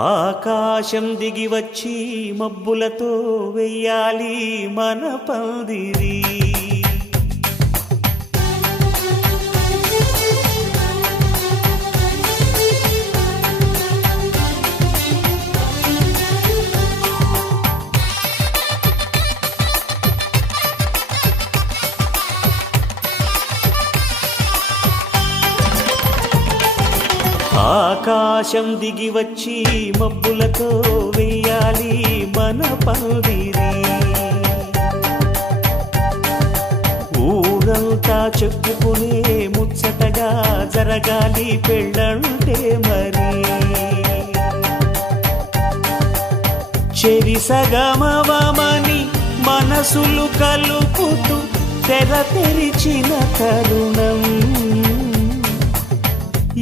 ఆకాశం దిగి వచ్చి మబ్బులతో వెయ్యాలి మన పందిరి. ఆకాశం దిగి వచ్చి మబ్బులతో వెయ్యాలి మన పందిరి. ఊరంతా చెప్పుకునే ముచ్చటగా జరగాలి పెళ్ళంటే మరి. చెరిసగమవమని మనసులు కలుపుతూ తెర తెరిచిన తరుణం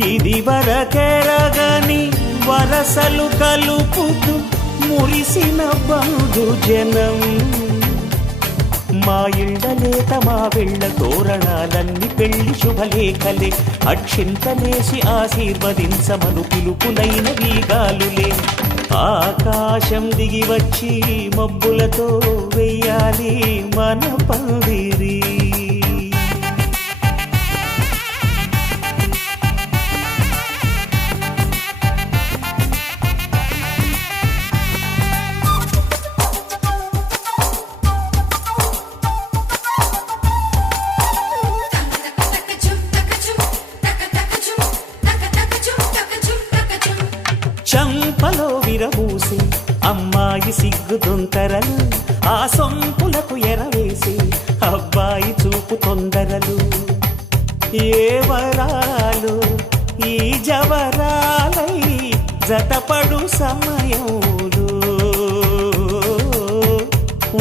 ఇది వరకెరగని వరసలు కలుపుతూ మురిసిన బంధుజనం. మా ఇళ్ళలేత మా వెళ్ళ తోరణాలన్నీ పెళ్లి శుభలేఖలే. అక్షింతలేసి ఆశీర్వదించమను పిలుపులైన వీగాలులే. ఆకాశం దిగి వచ్చి మబ్బులతో వెయ్యాలి మన పందిరి. చంపలో విరబూసి అమ్మాయి సిగ్గు దొంతరలు, ఆ సొంపులకు ఎరవేసి అబ్బాయి చూపు తొందరలు. ఏ వరాలు ఈ జవరాలై జతపడు సమయంలో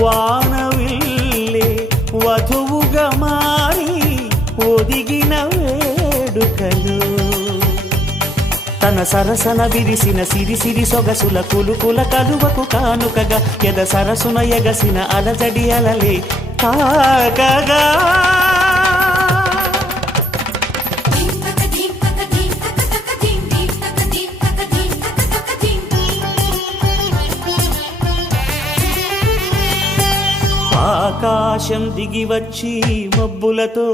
వానవిల్లే వధువుగా మారి ఒదిగిన వేడుకలు. తన సరసన విరిసిన సిరిసిరి సొగసుల కులుకుల కలువకు కానుకగా ఎద సరసున ఎగసిన అలజడి అలలే తాకగా. ఆకాశం దిగి వచ్చి మబ్బులతో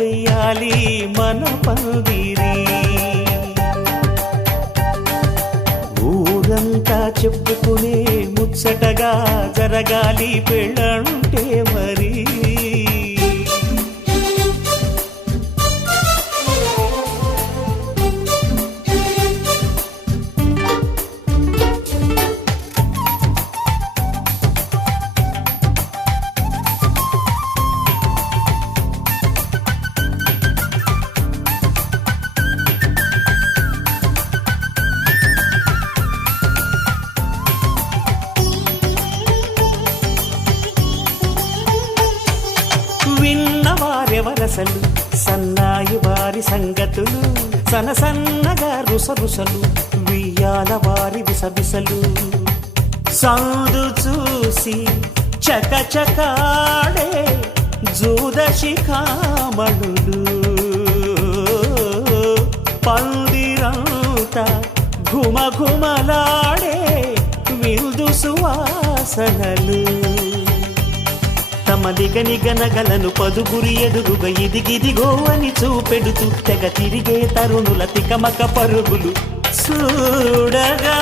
వెయ్యాలి మన పందిరి. ఊరంతా చెప్పుకునే ముచ్చటగా జరగాలి పెళ్ళంటే మరి. విన్నవారెవరసలు సన్నాయి వారి సంగతులు, సనసన్నగా రుసరుసలు వియ్యాల వారి విసబిసలు. సందు చూసి చకచకాడే జూదశిఖామణులు, పందిరంతా ఘుమఘుమలాడే విందు సువాసనలు. తమ నిగనిగనగలను పదుగురి ఎదురుగా ఇదిగిదిగో అని చూపెడుతూ తెగ తిరిగే తరుణుల తికమక పరుగులు చూడగా.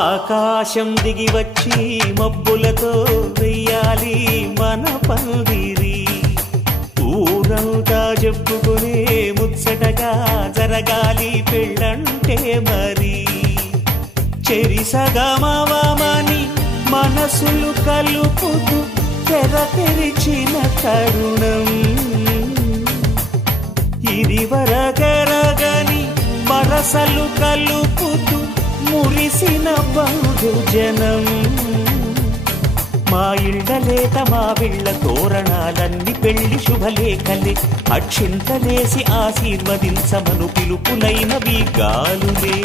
ఆకాశం దిగి వచ్చి మబ్బులతో వెయ్యాలి మన పందిరి. ఊరంతా చెప్పుకునే ముచ్చటగా జరగాలి పెళ్ళంటే మరి. చెరిసగమవమని మనసులు కలుపుతూ తెర తెరిచిన తరుణం ఇది వరకెరగని వరసలు కలుపుతూ మురిసిన బంధుజనం. మా ఇళ్ళలేత మా వెళ్ళ తోరణాలన్నీ పెళ్లి శుభలేఖలే. అక్షింతలేసి ఆశీర్వదించమను పిలుపులైన వీగాలులే.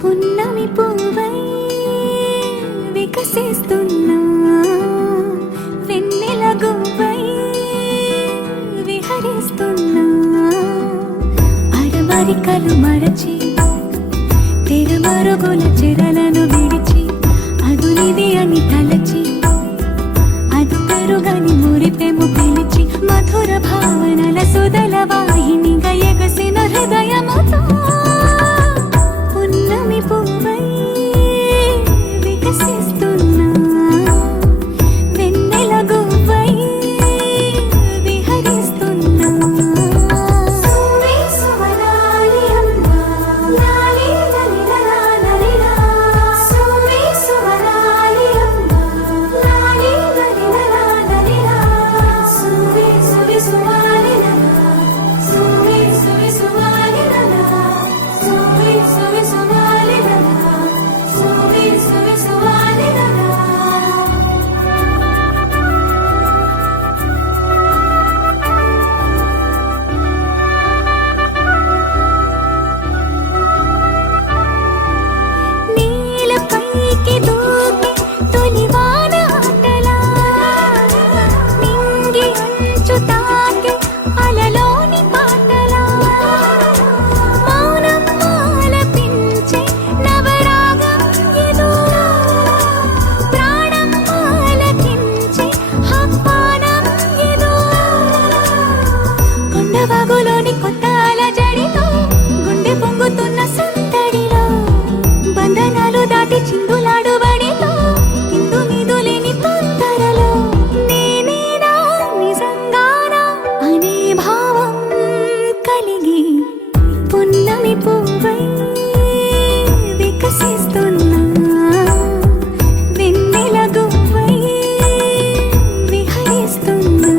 పున్నమి పువ్వై వికసిస్తున్నా వెన్నెల గువ్వై విహరిస్తున్నా అరమరికలు మరచి తెరమరుగుల చెరలను విడిచి అదునిది అని తలచి అది పెరుగని మురిపెము పిలిచి మధుర భావనల సుదల వాహినిగా ఎగసిన హృదయముతో పున్నమి పువ్వై వికసిస్తున్నా వెన్నెల గువ్వై విహరిస్తున్నా సువి సువనాలి అమ్మా లాలి లలిలా లలిలా సువి సువనాలి అమ్మా లాలి లలిలా లలిలా సువి సువి సువాలి లలా సువి సువి సువాలి లలా సువి సువి సువాలి లలా సువి సువి సువాలి లలా నీలపైకి దూకి తొలివాన ఆటలా నింగి అంచు తాకి అలలోని పాటలా మౌనం ఆలపించే నవరాగం ఏదో ప్రాణం ఆలకించే ఆహ్వానం ఏదో కొండవాగులోని కొత్త అలజడిలో గుండె పొంగుతున్న సందడిలో బంధనాలు దాటి చిందులాడు బడిలో ఇందు మీదు లేని తొందరలో నేనేనా నిజంగానా అనే భావం కలిగి పున్నమి పువ్వై వికసిస్తున్నా వెన్నెల గువ్వై విహరిస్తున్నా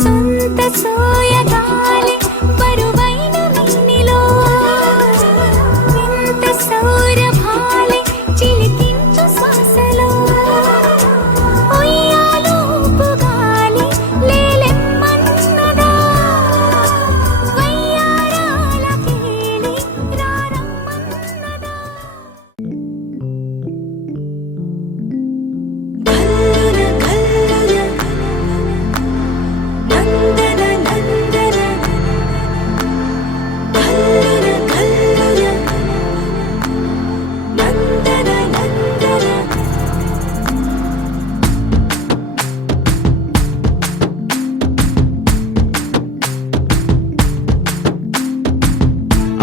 సొంత సోయగాలి బరువైన వీణిలో వింత సౌరభాలి చిలికించు శ్వాసలో ఉయ్యాలూపు గాలి లేలెమ్మన్నదా వయ్యారాల కేళి రారమ్మన్నదా కల్లున నందన నందన కల్లున కల్లున నందన నందన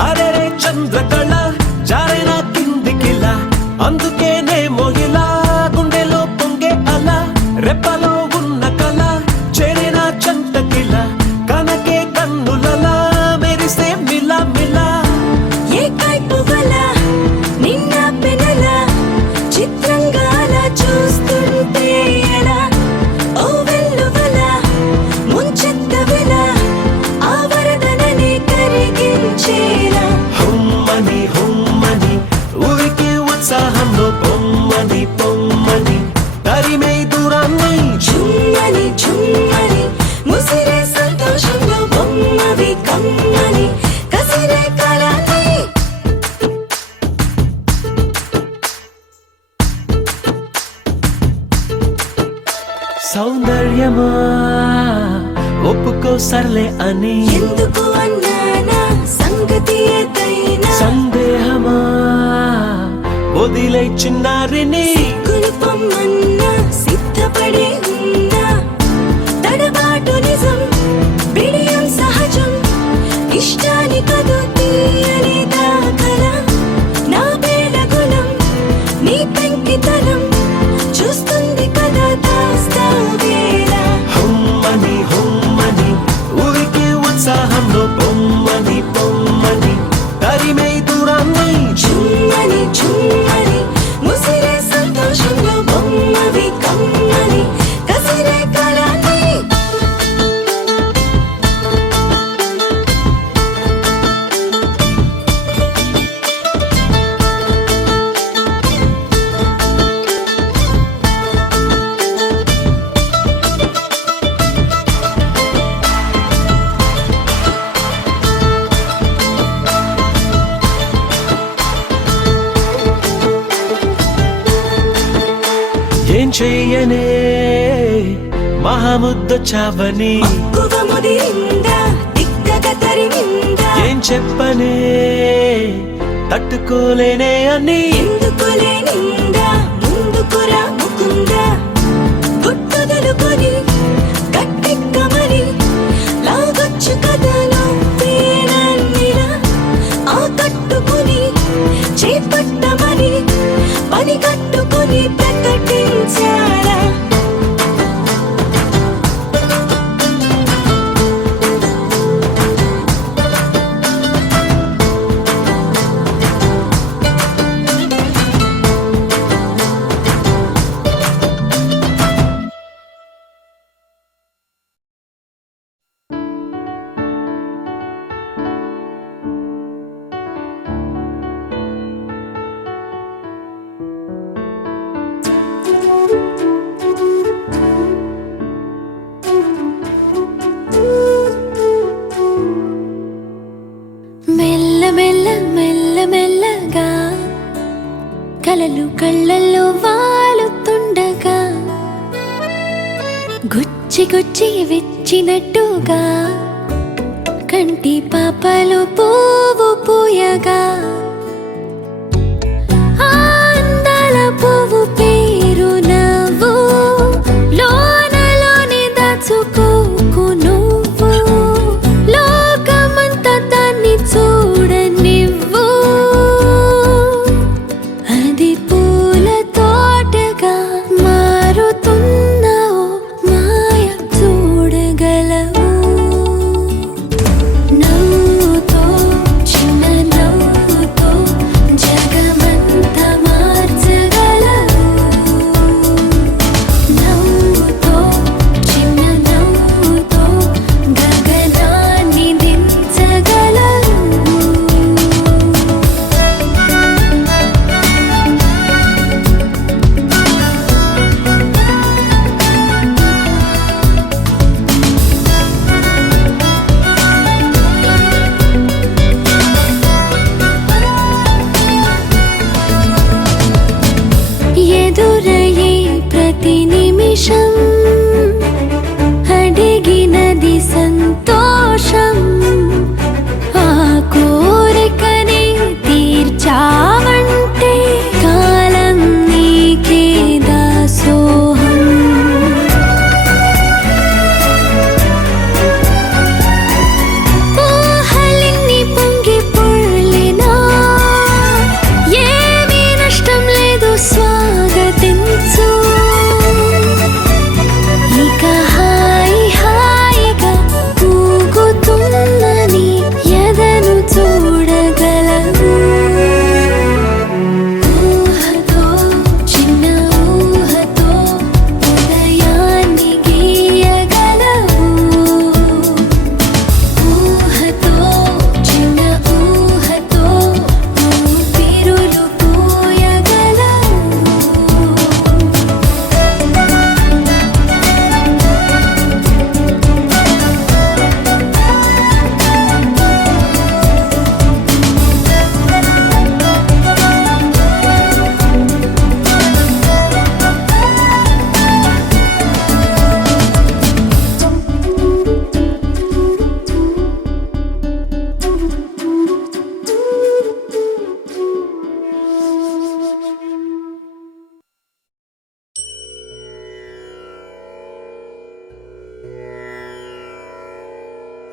అరెరే చంద్రకళ జారైన కిందికిలా అందుకేనే మొగిలా గుండెలో పొంగే అలా రెప్పలో ఉన్న కళ చేరిన చంటకిల కనకే కన్నులలా మెరిసే మిలా మిలా ఏ కైపు వల నిన్న పెనల చిత్రంగా అలా చూస్తుంటే ఎలా ఓ వెల్లువల ముంచెత్త వెల ఆ వరదనని కరిగించేలా హుమ్మని హుమ్మని ఊరికే ఉత్సాహంలో పొమ్మని పొమ్మని తరిమే దూరాన్ని ఝుమ్మని ఝుమ్మని ముసిరే సంతోషంలో బొమ్మవి కమ్మని కసిరే కాలాన్ని సౌందర్యమా ఒప్పుకో సర్లే అని ఎందుకు అన్నానా సంగతి ఏదైనా సందేహమా వదిలే చిన్నారిని కొనుపమ్మన్నా సిద్ధపడే ఉన్నా తడబాటు నిజం చెయ్యనే మహాముద్దొచ్చావని మక్కువ ముదిరిందా దిక్కగా తరిమిందా ఏం చెప్పనే తట్టుకోలేనే అని ఎందుకులే నిందా ముందుకురా ముకుందా గుట్టుదలుకొని గట్టెక్కమని లాగొచ్చు కథలో తేనన్నిలా ఆ కట్టుకుని చేపట్టమని పని కట్టుకుని ప్రకటించారా మెల్ల మెల్ల మెల్ల మెల్లగా కలలు కళ్ళల్లో వాలుతుండగా గుచ్చి గుచ్చి విచ్చినట్టుగా కంటి పాపలో పువ్వు పూయగా ఆ అందాల పువ్వు పేరు నవ్వు లోనలోనే దాచుకోకు నువ్వు లోకమంతా దాన్ని చూడనివ్వు అది పూల తోటగా మారుతున్నా మాయ చూడగలవు నవ్వుతో చిన్న నవ్వుతో జగమంతా మార్చగలవు నవ్వుతో చిన్న నవ్వుతో గగనాన్ని దించగలవు ఎదురయ్యే ప్రతి నిమిషం అడిగినది సంతోషం ఆ కోరికని తీర్చావంటే కాలం నీకే దాసోహం ఊహలన్నీ పొంగి పొర్లినా ఏమీ నష్టం లేదు స్వాగతించు ఇక హాయి హాయిగా ఊగుతున్నని ఎదను చూడగలవు ఊహతో చిన్న ఊహతో ఉదయాన్ని గీయగలవు ఊహతో చిన్న ఊహతో ఊపిరులు పూయగలవు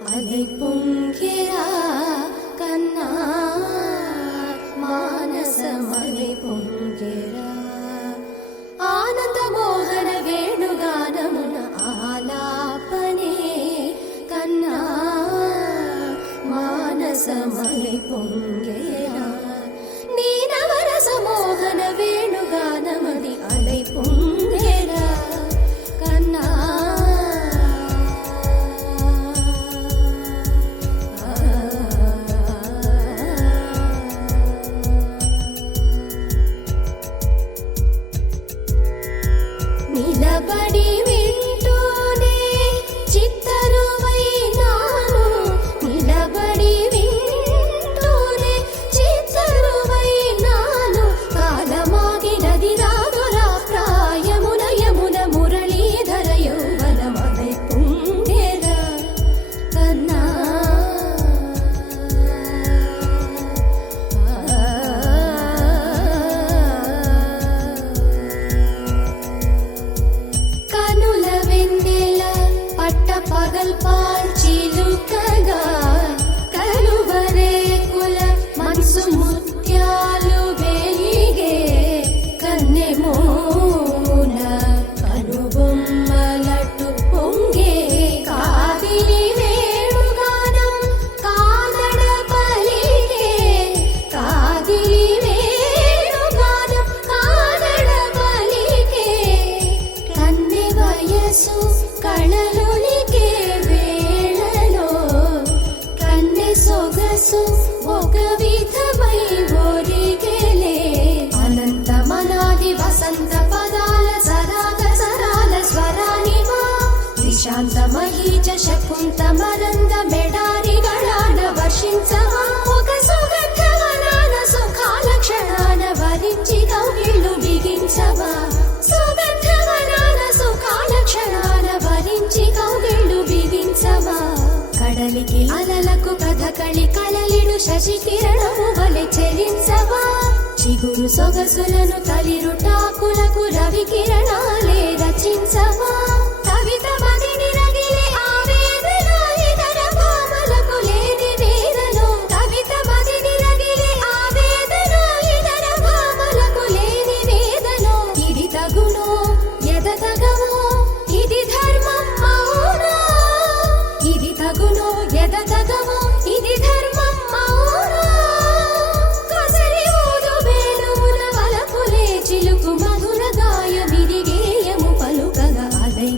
అలై పొంగిరా కన్నా మానసమలై పొంగిరా ఆనంద మోహన వేణుగానమున ఆలాపనే కన్నా మానసమలై పొంగిరా నీ నవరస మోహన వేణుగానమది అలై పొంగిరా కన్నా నిలబడి వింటూనే చిత్తరువైనాను నిలబడి వింటూనే శకుంత మరంద మెడారిగళాన వర్షించవా ఒక సుగంధవనాన సుఖాల క్షణాన వరించి కౌగిళ్ళు బిగించవా సుగంధవనాన సుఖాల క్షణాన వరించి కౌగిళ్ళు బిగించవా కడలికి అలలకు కథకళి కలలిడు శశి కిరణము వలె చెలించవా చిగురు సొగసులను తలిరుటాకులకు రవి కిరణాలే రచించవా కవిత మదిని రగిలే ఆవేదన ఇతర భామలకు లేని వేదన కవిత మదిని రగిలే ఆవేదన ఇతర భామలకు లేని వేదన ఇది తగునో ఎదతగమో ఇది ధర్మం అవునా ఇది తగునో ఎదతగమో ఇది ధర్మం అవునా కసరి ఊదు వేణువున వలపులే చిలుకు మధుర గాయమిది గేయము పలుకగా అలై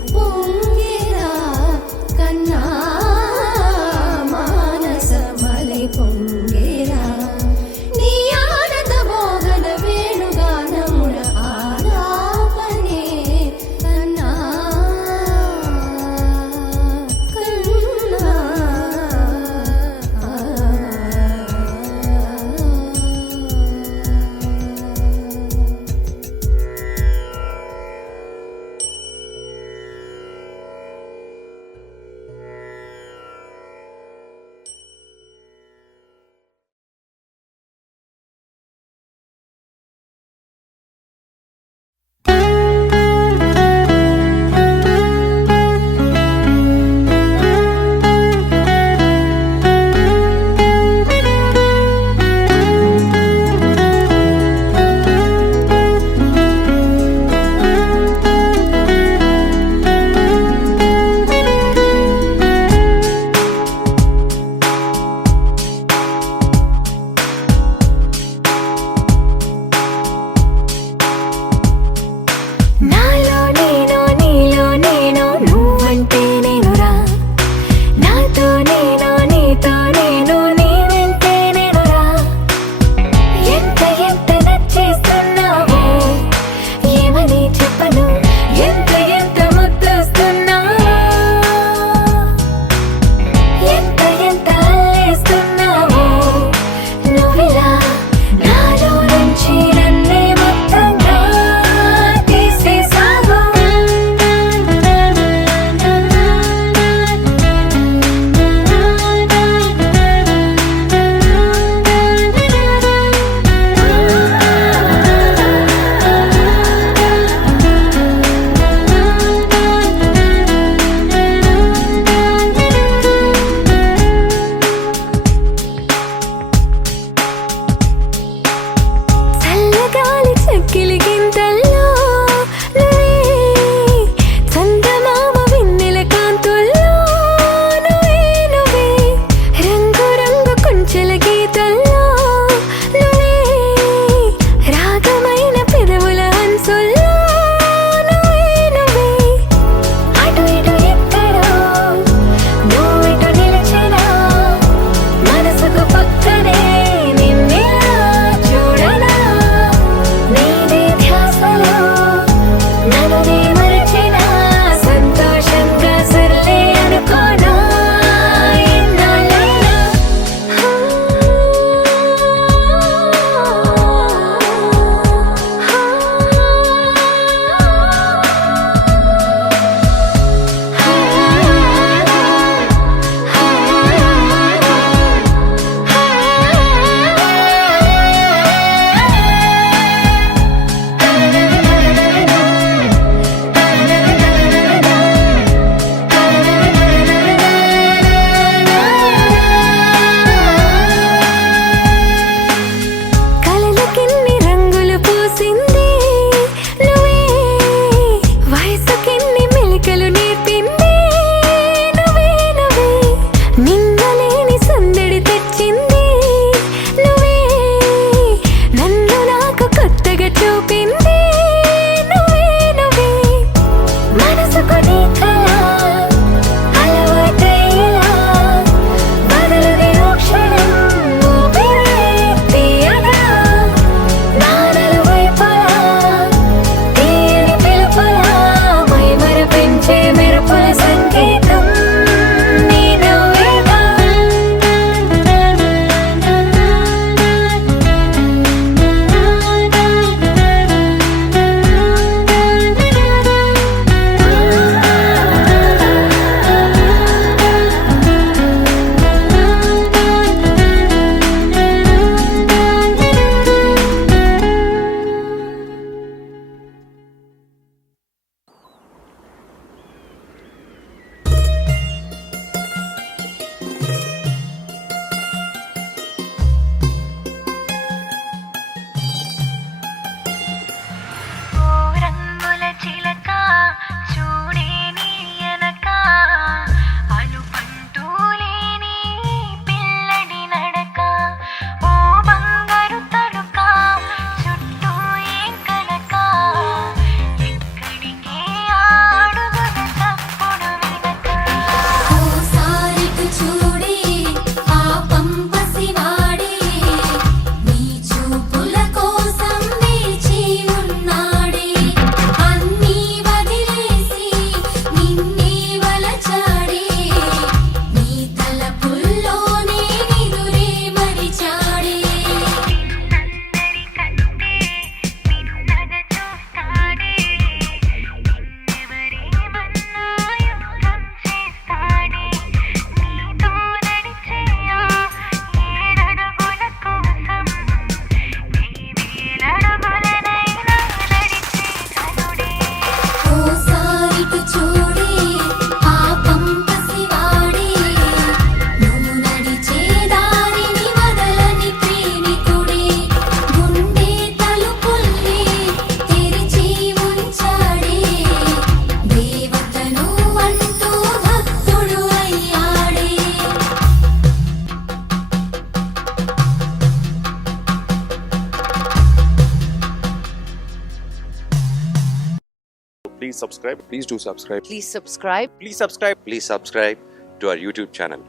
subscribe. Please do subscribe. Please subscribe. Please subscribe. Please subscribe to our YouTube channel.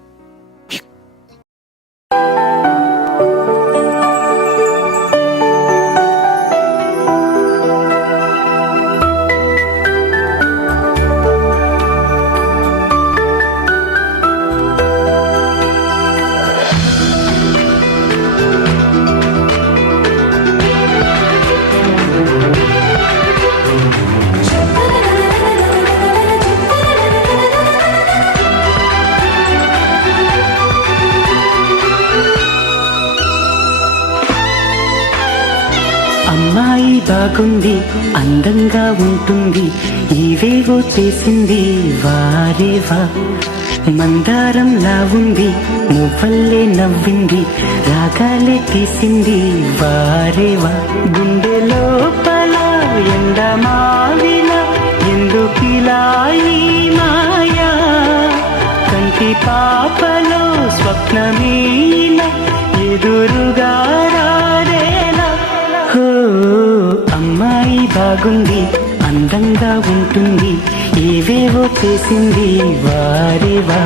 అమ్మాయి బాగుంది, అందంగా ఉంటుంది, ఇవేవో చేసింది వారేవా. మందారంలా ఉంది, నువ్వల్లే నవ్వింది, రాగాలే తీసింది వారేవా. గుండె లోపల ఎండమావిల ఎందుకిలా ఈ మాయా, కంటి పాపలో స్వప్నమీల ఎదురుగా రారేలా. హో అమ్మాయి బాగుంది, అందంగా ఉంటుంది, ఏవేవో చేసింది వారేవా.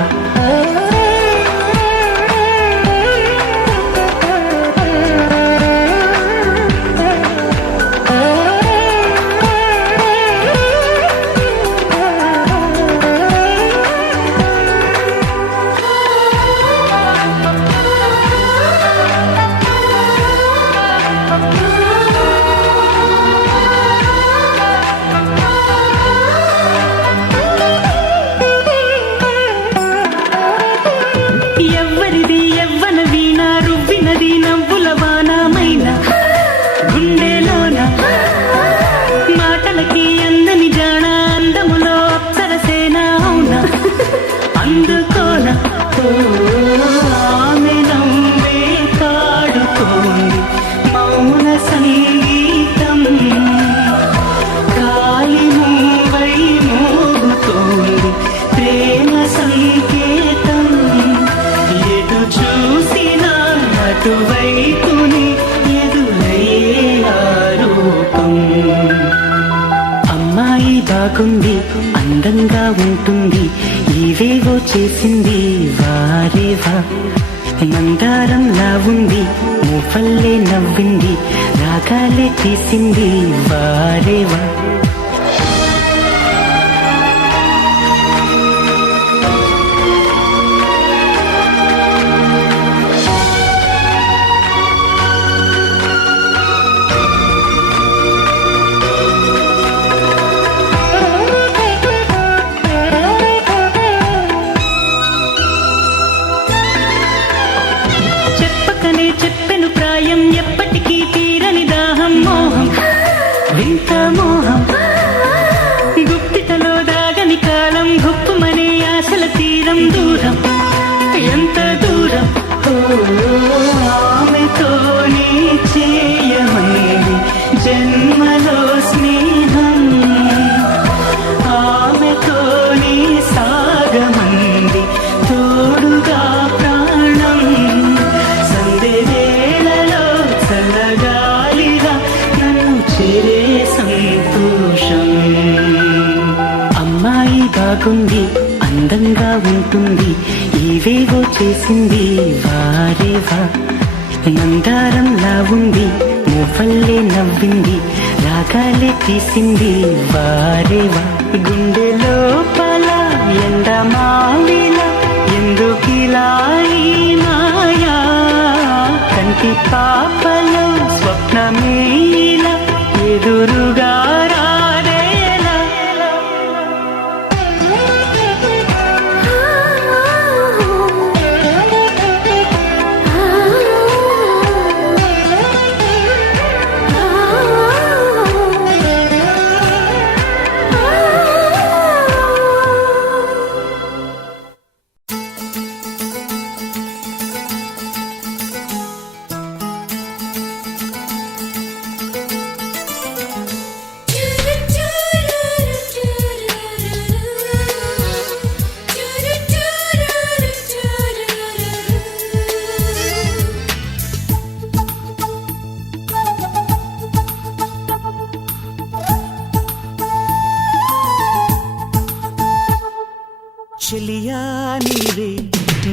ఎవ్వరిది ఎవ్వన వీణ, రువ్వినది నవ్వుల వానమైన గుండెలోన, మాటలకి అందని జాణ, అందములో అప్సరసేన అవునా అందుకోన. ఆమె నవ్వే కాడుతోంది మౌన సంగీతం, కాలి మూవై మోగుతోంది ప్రేమ సంకేతం. ఎటు చూసినా అటువైపుని ఎదురయ్యే ఆరూపం. అమ్మాయి బాగుంది, అందంగా ఉంటుంది, ఇవేవో చేసింది వారేవా. మందారంలా ఉంది, మువ్వల్లే నవ్వింది, రాగాలే తీసింది వారేవా. చెప్పకనే చెప్పెను ప్రాయం, ఎప్పటికీ తీరని దాహం, మోహం వింత మోహం, గుప్పిటలో దాగని కాలం, గుప్పుమనే ఆశల తీరం, దూరం ఎంత దూరం. ఆమెతోనే చేయమంది జన్మలో స్నేహం, ఆమెతోనే సాగమంది తోడుగా ప్రాణం. సందేవేళలో చల్లగాలిగా నన్ను చేరే సంతోషం. అమ్మాయి బాగుంది, అందంగా ఉంటుంది, ఇవేవో చేసింది వారేవా. మందారంలా ఉంది, మువ్వల్లే నవ్వింది, రాగాలే తీసింది వారేవా. గుండె లోపల ఎండమావిల ఎందుకిలా ఈ మాయా, కంటి పాపలో స్వప్నమేల ఎదురుగా రారేలా. Do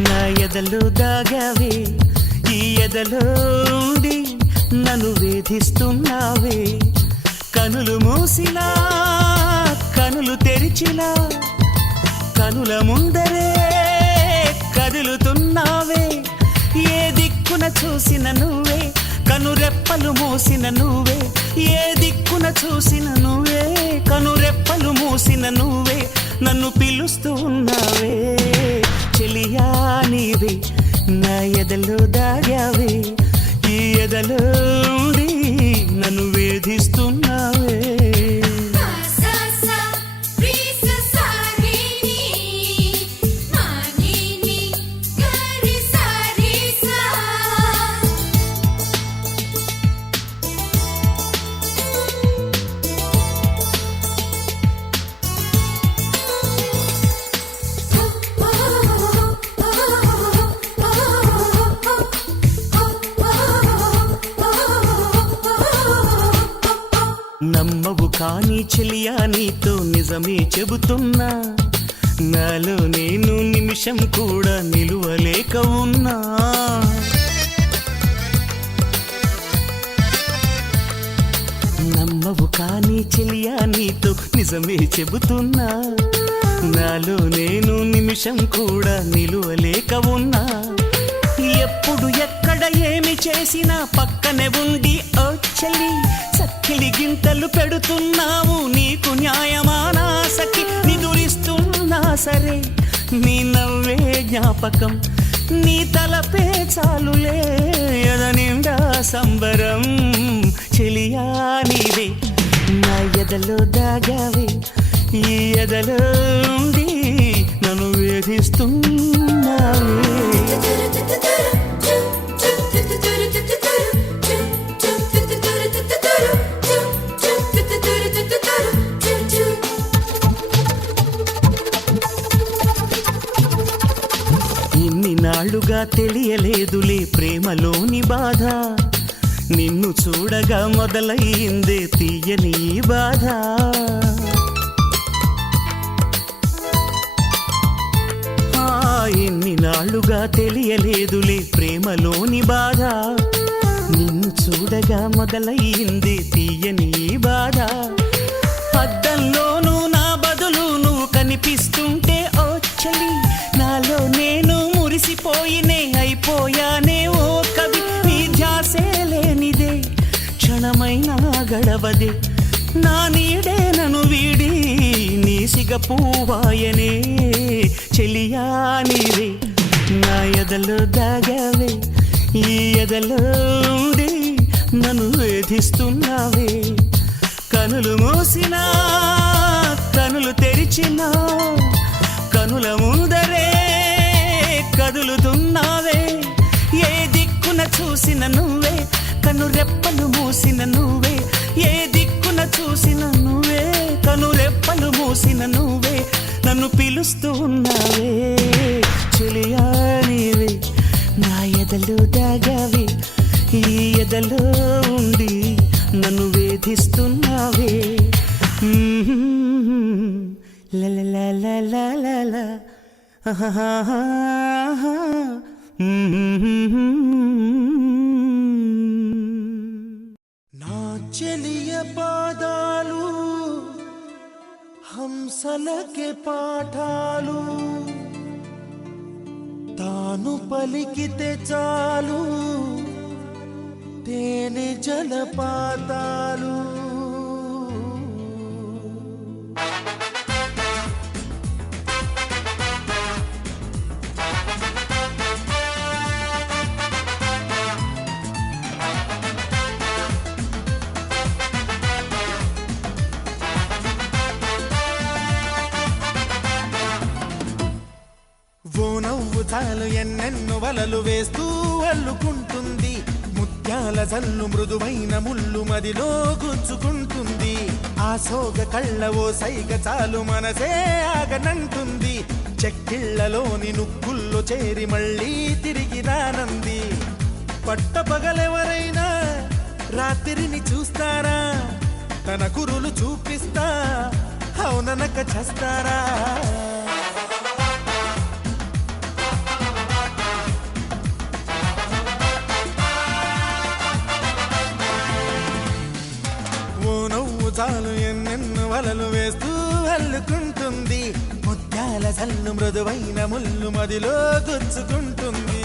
నా ఎదలో దాగావే ఈ ఎదలో ఉండి నన్ను వేధిస్తున్నావే కనులు మూసినా కనులు తెరిచినా కనుల ముందరే కదులుతున్నావే ఏ దిక్కున చూసిన నువ్వే కనురెప్పలు మూసిన నువ్వే ఏ దిక్కున చూసిన నువ్వే కనురెప్పలు మూసిన నువ్వే నన్ను పిలుస్తూ ఉన్నావే చెలియా నీవే నా ఎదలో దాగావే ఈ ఎదలో ఉండి నన్ను వేధిస్తున్నావే నమ్మవు కానీ చెలియా నీతో నిజమే చెబుతున్నా నాలో నేను నిమిషం కూడా నిలువలేక ఉన్నా నమ్మవు కానీ చెలియా నీతో నిజమే చెబుతున్నా నాలో నేను నిమిషం కూడా నిలువలేక ఉన్నా ఎప్పుడు ఎక్కడ ఏమి చేసినా పక్కనే ఉండి ఓ చెల్లి చక్కిలి గింతలు పెడుతున్నావు నీకు న్యాయమానా సఖి నిదురిస్తున్నా సరే నీ నవ్వే జ్ఞాపకం నీ తలపే చాలులే ఎదనిండా సంబరం చెలియా నీవే నా ఎదలో దాగావే ఈ ఎదలో ఉండి నన్ను వేధిస్తున్నావే నాళ్ళుగా తెలియలేదులే ప్రేమలోని బాధ నిన్ను చూడగా మొదలయ్యిందే తీయని బాధ ఎన్ని నాళ్ళుగా తెలియలేదులే ప్రేమలోని బాధ నిన్ను చూడగా మొదలయ్యిందే తీయని బాధ అద్దంలోనూ నా బదులు నువ్వు కనిపిస్తుంటే ఓ చలి నాలో నేను మురిసిపోయినే అయిపోయానే ఓ కవి నీ ధ్యాసే లేనిదే క్షణమైనా గడవదే నా నీడే నన్ను వీడి నీ సిగపూవాయనే చెలియా నీవే నా ఎదలో దాగావే ఈ ఎదలో ఉండి నన్ను వేధిస్తున్నావే కనులు మూసినా కనులు తెరిచినా కనుల ముందరే కదులుతున్నావే ఏ దిక్కున చూసిన నువ్వే కనురెప్పలు మూసిన నువ్వే ఏ దిక్కున చూసిన నువ్వే కనురెప్పలు మూసిన నువ్వే నన్ను పిలుస్తూ ఉన్నావే చెలియా నీవే నా ఎదలో దాగావే ఈ ఎదలో ఉండి నన్ను వేధిస్తున్నావే లలలలలలల నా చెలియ పాదాలు హంసలకే పాఠాలు తాను పలికితే చాలు తేనె జలపాతాలు చాలు ఎన్నెన్నో వలలు వేస్తూ అల్లుకుంటుంది ముత్యాల జల్లు మృదువైన ముళ్ళు మదిలో గుచ్చుకుంటుంది ఆ సోగ కళ్ళ ఓ సైగ చాలు మనసే ఆగనంటుంది చెక్కిళ్లలోని నుక్కుల్లో చేరి మళ్ళీ తిరిగి రానంది పట్టపగలెవరైనా రాత్రిని చూస్తారా తన కురులు చూపిస్తా అవుననక చేస్తారా అల్లుకుంటుంది ముత్యాల జల్లు మృదువైన ముల్లు మదిలో గుచ్చుకుంటుంది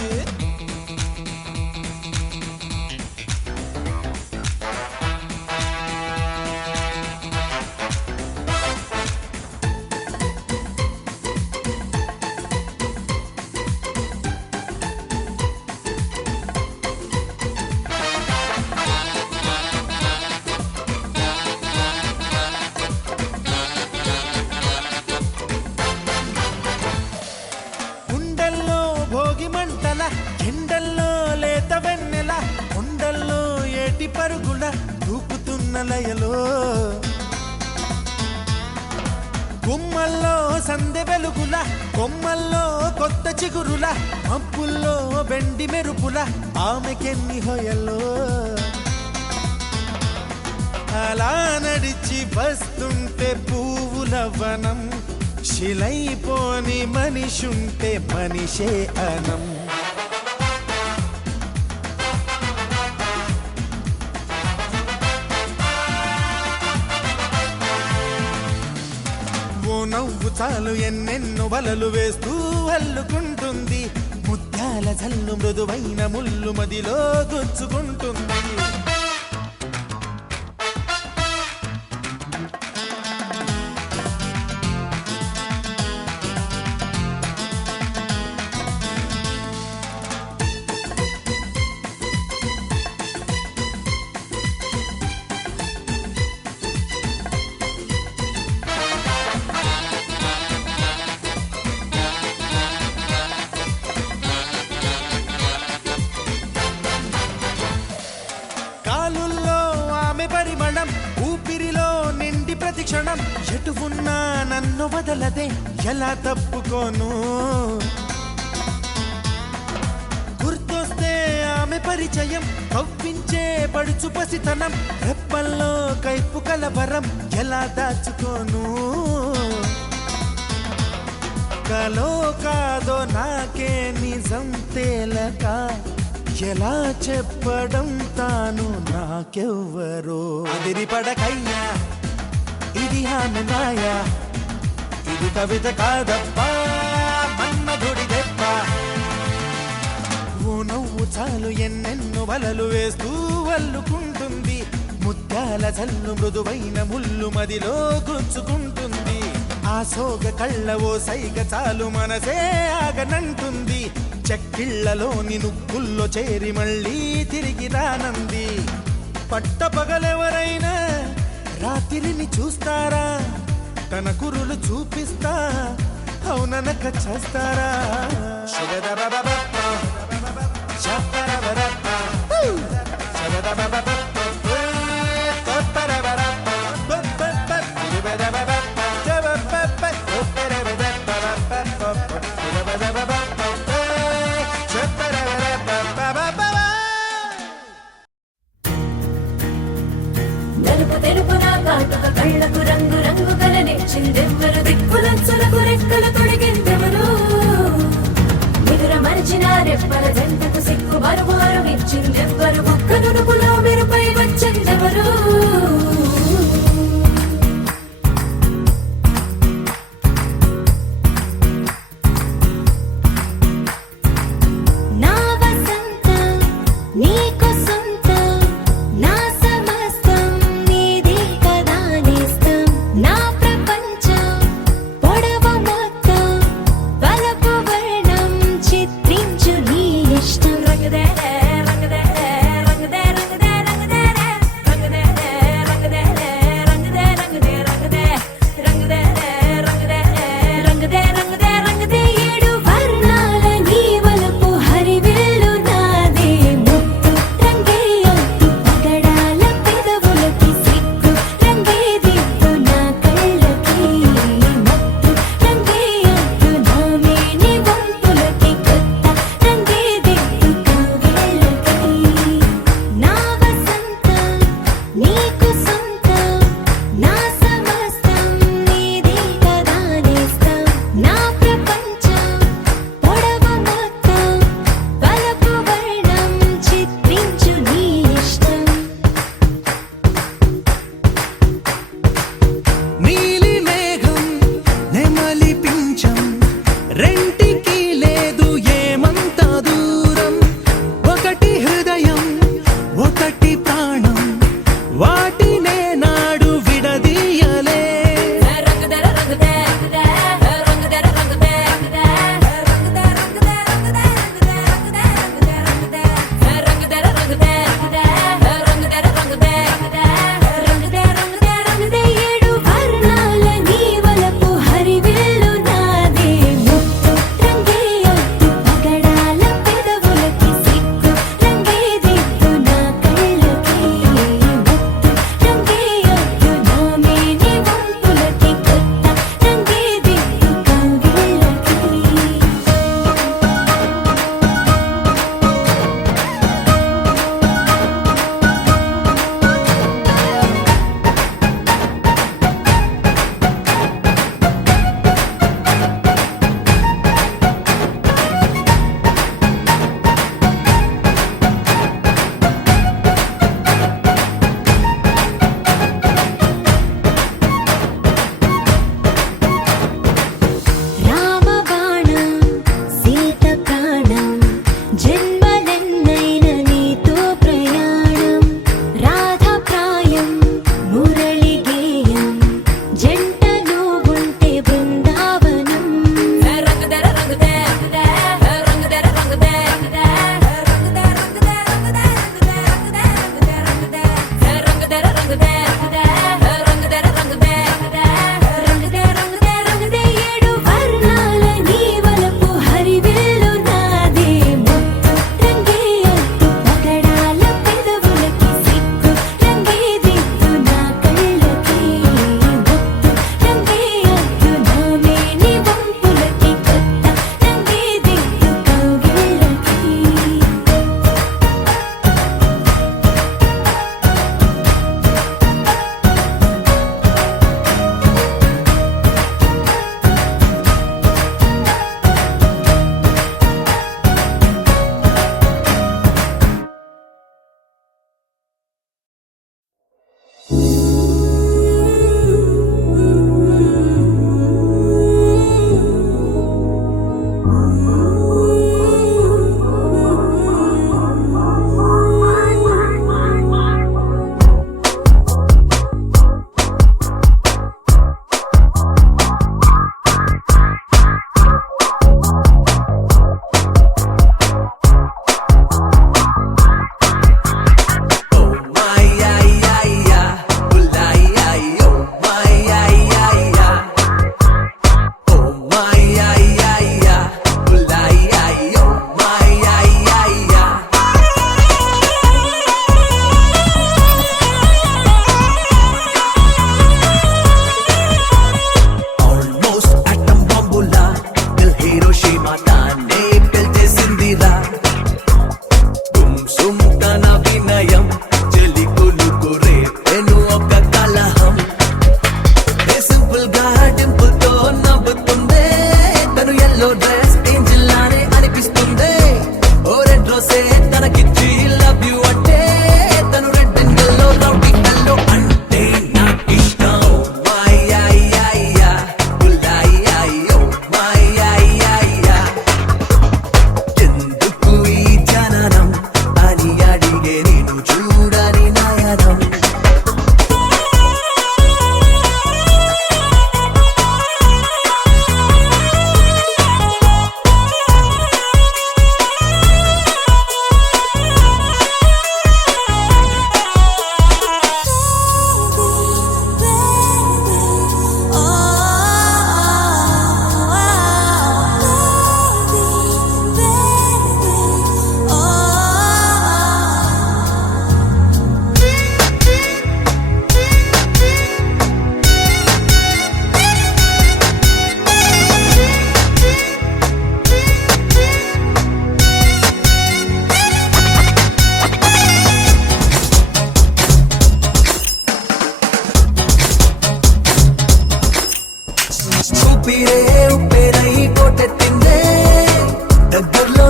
కుండల్లో భోగి మంటల ఎండల్లో లేత వెన్నెల కొండల్లో ఏటి పరుగుల దూకుతున్న లయలో గుమ్మల్లో సందె వెలుగుల కొమ్మల్లో కొత్త చిగురుల మబ్బుల్లో వెండి మెరుపుల ఆమెకెన్ని హొయల్లో అలా నడిచి వస్తుంటే పువ్వుల వనం శిలైపోని మనిషుంటే మనిషే అనం ఓ నవ్వు చాలు ఎన్నెన్నో వలలు వేస్తూ అల్లుకుంటుంది ముత్యాల జల్లు మృదువైన ముల్లు మదిలో గుచ్చుకుంటుంది కాలుల్లో ఆమె పరిమళం ఊపిరిలో నిండి ప్రతిక్షణం ఎటు ఉన్నా నన్ను వదలదే ఎలా తప్పుకోను గుర్తొస్తే ఆమె పరిచయం కవ్వించే పడుచు పసితనం రెప్పల్లో కైపు కలవరం ఎలా దాచుకోను కలో కాదో నాకే నిజం తేలక ఎలా చెప్పడం తాను నాకెవ్వరో అదిరి పడకయ్యా ఇది ఆమె మాయా ఇది కవిత కాదప్పా మన్మధుడి దెబ్బ ఓ నవ్వు చాలు ఎన్నెన్నో వలలు వేస్తూ అల్లుకుంటుంది ముత్యాల జల్లు మృదువైన ముల్లు మదిలో గుచ్చుకుంటుంది ఆ సోగ కళ్ళ ఓ సైగ చాలు మనసే ఆగనంటుంది చెక్కిళ్లలోని నువ్వుల్లో చేరి మళ్ళీ తిరిగి రానంది పట్టపగలెవరైనా రాత్రిని చూస్తారా తన కురులు చూపిస్తా అవుననక చేస్తారా నలుపు తెలుపున కాటుక కళ్ళకు రంగు రంగు గలనిచ్చిందెవ్వరు దిక్కులచ్చులకు రెక్కల తొడిగిందెవరు నిదుర మరిచిన రెప్పల జంటకు సిక్కు బరువారు ఇచ్చిందెవ్వరు ఒక్క నునుపులో మెరుపై వచ్చిందెవరు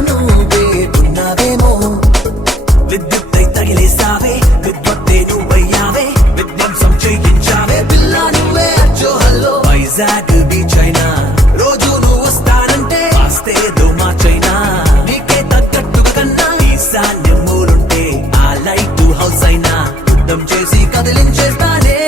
నువ్వే ఉన్నావేమో విద్యుత్తై తగిలేసావే విద్వత్తే నువ్వయ్యావే విధ్వంసం చేయించావే పిల్ల నువ్వే అచ్చో హల్లో వైజాగ్ బీచ్ అయినా రోజు నువ్వు వస్తానంటే ఆస్తేదో మార్చైనా నీకే తగ్గట్టుగా కన్నా ఈశాన్యం మూలుంటే ఆ లైట్ హౌస్ అయినా యుద్ధం చేసి కదిలించేస్తానే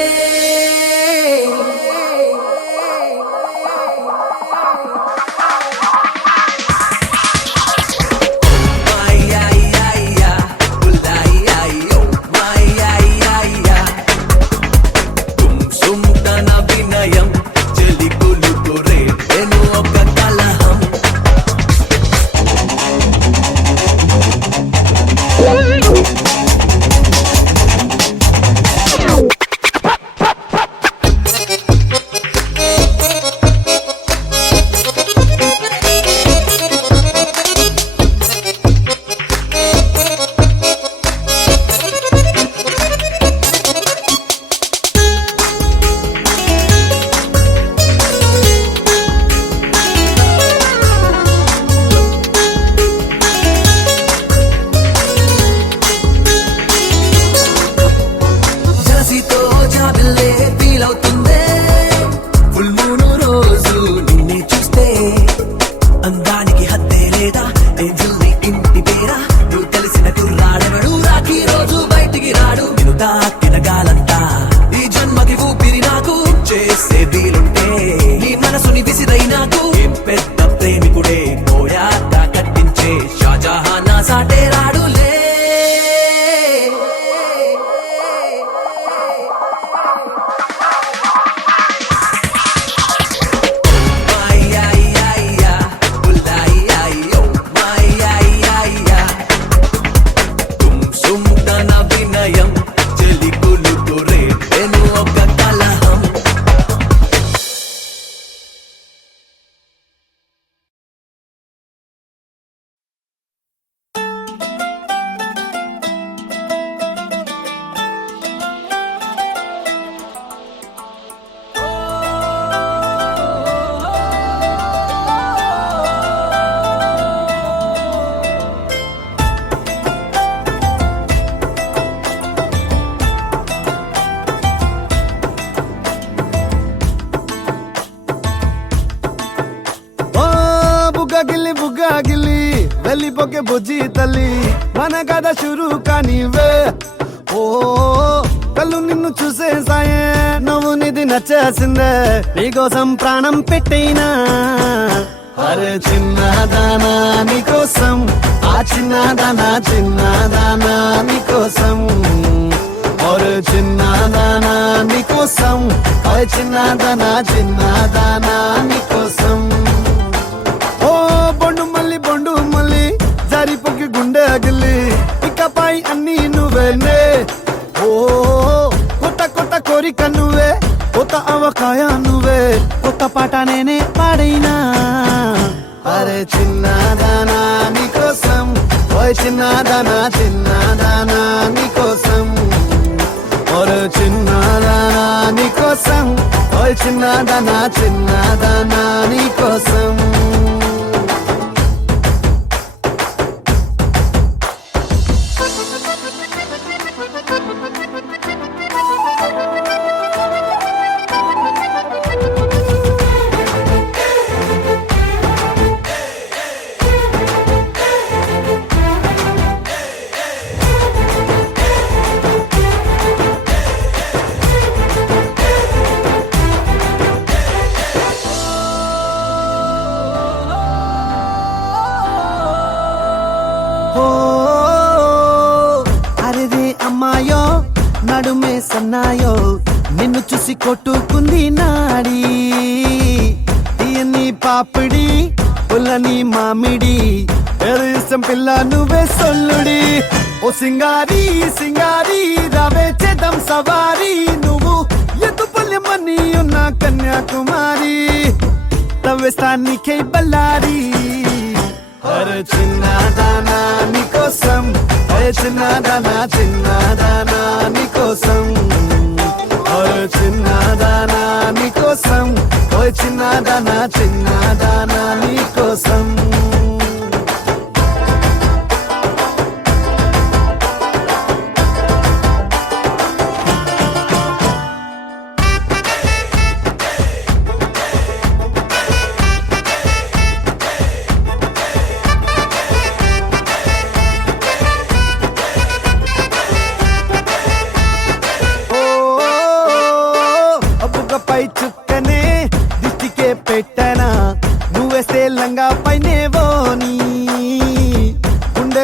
వెళ్ళిపోకే బుజ్జి తల్లి మన కథ షురు కానివే ఓ కళ్ళు నిన్ను చూసేసాయే నువ్వు నిధి నచ్చేసిందే నీకోసం ప్రాణం పెట్టైనా అరే చిన్నదానా నీకోసం ఆ చిన్నదానా చిన్నదానా నీకోసం ఒరే చిన్నదానా నీకోసం చిన్నదానా చిన్నదానా నీకోసం ఓ బొండు మళ్ళీ జారిపోకి గుండె అగిలి ఇకపై అన్ని నువ్వేనే ఓ కొత్త కోరిక నువ్వే కొత్త అవకాయ నువ్వే కొత్త పాట నేనే పాడైనా అరే చిన్నదానా నీకోసం ఓయ్ చిన్నదానా చిన్నదానా నీకోసం ఒరే చిన్నదానా నీకోసం ఓయ్ చిన్నదానా చిన్నదానా నీకోసం అమ్మాయో నడుమే సన్నాయో నిన్ను చూసి కొట్టుకుంది నాడి తీయని పాపిడి పుల్లని మామిడి ఇష్టం పిల్ల నువ్వే సొల్లుడి ఓ సింగారి సింగారి రావే చేద్దాం సవారి నువ్వు ఎదు పల్లెమని ఉన్న కన్యాకుమారి తవ్వేస్తానికై బల్లారి అరే చిన్నదానా నీకోసం చిన్నదానా చిన్నదానా నీకోసం ఓయ్ చిన్నదానా నీకోసం ఓయ్ చిన్నదానా చిన్నదానా నీకోసం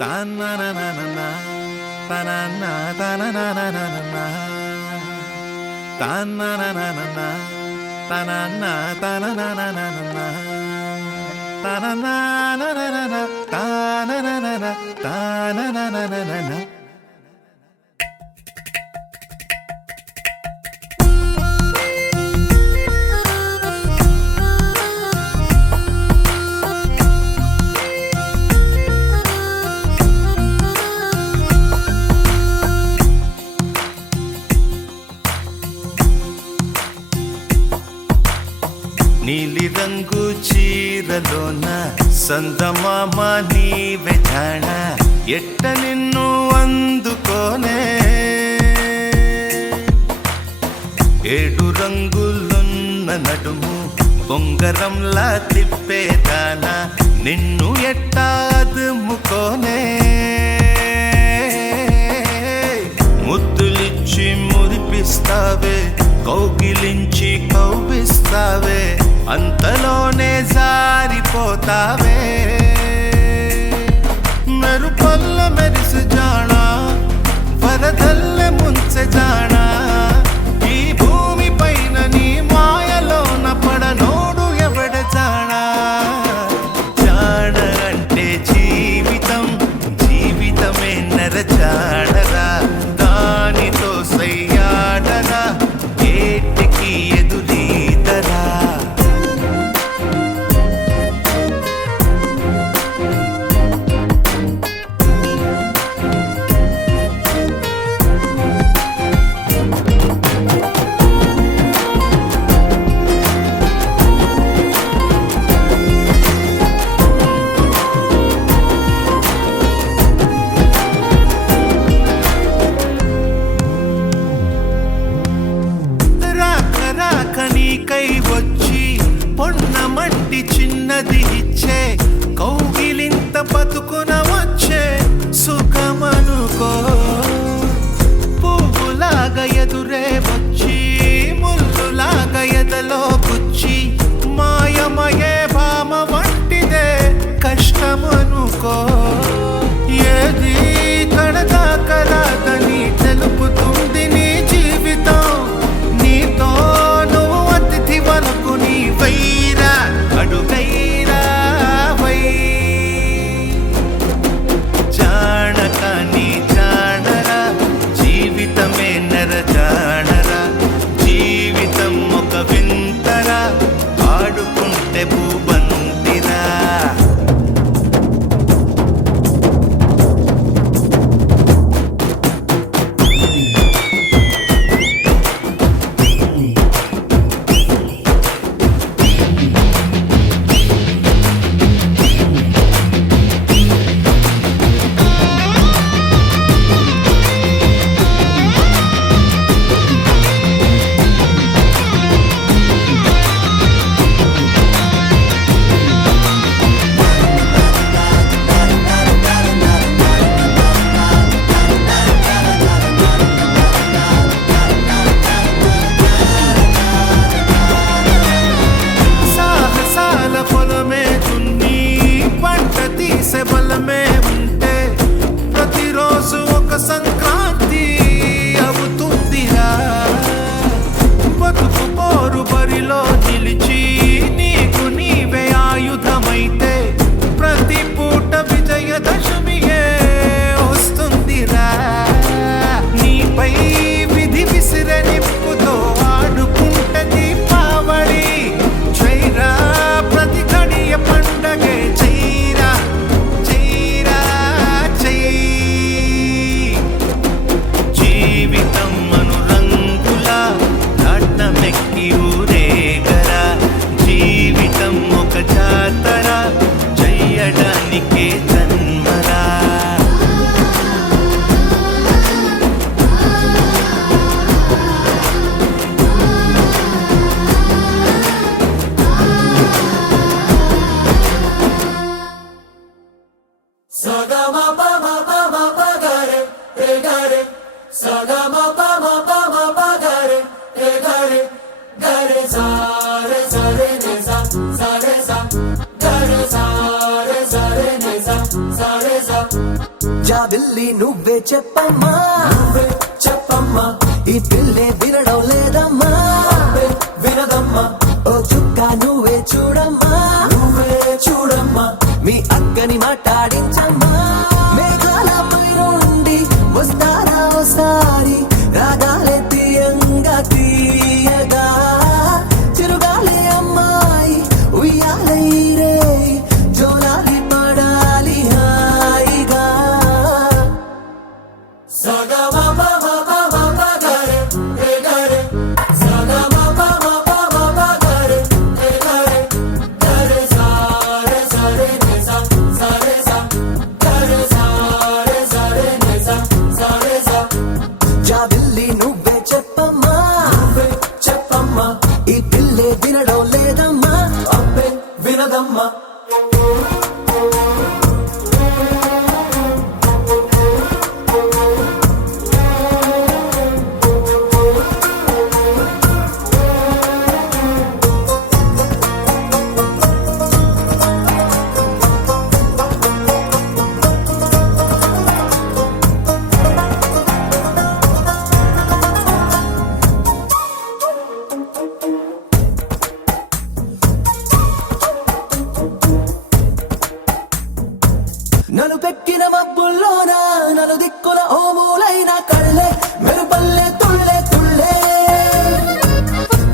తాననననన, తనన, తననననన, తాననననన, తనన, తననననన, తననననన, తానననన, తాననననన. నీలి రంగు చీరలోన సందమామ నీవే జాణ ఎట్ట నిన్ను అందుకోనే ఏడు రంగులున్న నడుము బొంగరంలా తిప్పేదాన నిన్ను ఎట్టా అదుముకోనే ముద్దులిచ్చి మురిపిస్తావే కౌగిలించి కౌగిస్తావే అంతలోనే జారిపోతావే మెరుపల్ల మెరిసి జానా వరదల్లె ముంచె జానా ఈ భూమి పైన నీ మాయలోన పడనోడు ఎవడ జానా జాణ అంటే జీవితం జీవితమే నరజాడరా దానితో సయ్యాడరా ఏటికి ఎదురీదరా నీకై వచ్చి పొన్న మట్టి చిన్నది ఇచ్చే కౌగిలింత బతుకున వచ్చే సుఖమనుకో పువ్వులాగా ఎదురే వచ్చి ముల్లులాగా ఎదలో గుచ్చి మాయమయే భామ వంటిదే కష్టమనుకో ఏది కడదాకరాదని తెలుపుతుంది నీ జీవితం నీతో వనుకు నీ వైరా అడుగైరా వై జానక నీ జానరా జీవితమే నర జానరా జీవితం ఒక వింతరా ఆడుకుంటే భూబంతిరా పొలమే దున్ని పంట తీసే బలమే ఉంటే ప్రతిరోజు ఒక సంక్రాంతి అవుతుందిరా బతుకు పోరు బరిలో నిలిచి నీకు నీవే ఆయుధమైతే ప్రతి పూట విజయదశమియే వస్తుందిరా నీపై విధి విసిరే నిప్పుతో ఆడుకుంటే దీపావళి చైరా ప్రతి గడియ పండగే చైరా చైరా చై జీవితం అనురంగులా నాట్నమెక్కి ఊరేగరా జీవితం ఒక జాతర చెయ్యడానికే జన్మరా Sa re sa జాబిల్లి నువ్వే చెప్పమ్మా, నువ్వే చెప్పమ్మా, ఈ పిల్లే వినడం లేదమ్మా, వినదమ్మా, ఓ చుక్క నువ్వే చూడమ్మా, నువ్వే చూడమ్మా, మీ అక్కని మాట్లాడించమ్మా, మేఘాలపై నుండి వస్తారా ఓసారి, రాగాలే తీయంగా తీయగా, చిరుగాలే అమ్మాయి ఉయ్యాలే రే, జోలాలి పడాలి హాయిగా. జాబిల్లి నువ్వే చెప్పమ్మా, నువ్వే చెప్పమ్మా, ఈ పిల్లే వినడం లేదమ్మా, అబ్బే వినదమ్మా. నలుపెక్కిన మబ్బుల్లోన నలు దిక్కుల ఓ మూలైన కళ్ళే మెరుపల్లే తుళ్ళే తుళ్ళే,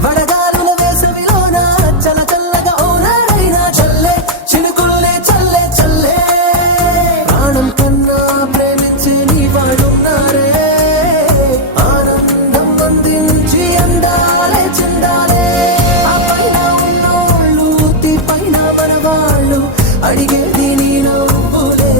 వడగాలుల వేసవిలోన చల చల్లగా ఓ నాడైనా చల్లే చినుకుల్లే చల్లే చల్లే, ప్రాణం కన్నా ప్రేమించే నీ వాడున్నారే, ఆనందం అందించి అందాలే చెందాలే, ఆ పైన ఉన్నోళ్ళు తీ పైన మనవాళ్ళు అడిగేది నీ నవ్వులే.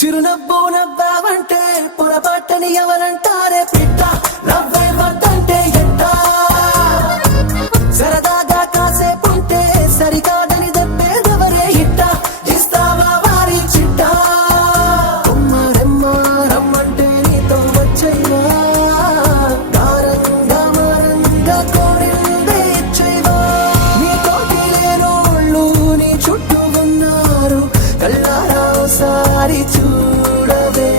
చిరునవ్వు నవ్వావంటే పొరపాటని ఎవరంటారే పిట్ట, నవ్వే వద్దంటే ఎట్టా, సరదాగా కాసేపుంటే సరికాదని దెబ్బేదెవరే ఇట్ట, ఇస్తావా వారి చిట్టా, కొమ్మారెమ్మ రమ్మంటే నీతో వచ్చైవా, దారంగా మారంగా కోరిందే ఇచ్చైవా, నీ తోటి లేనోళ్ళు నీ చుట్టూ ఉన్నారు, కళ్ళారా ఓసారి చూడవే.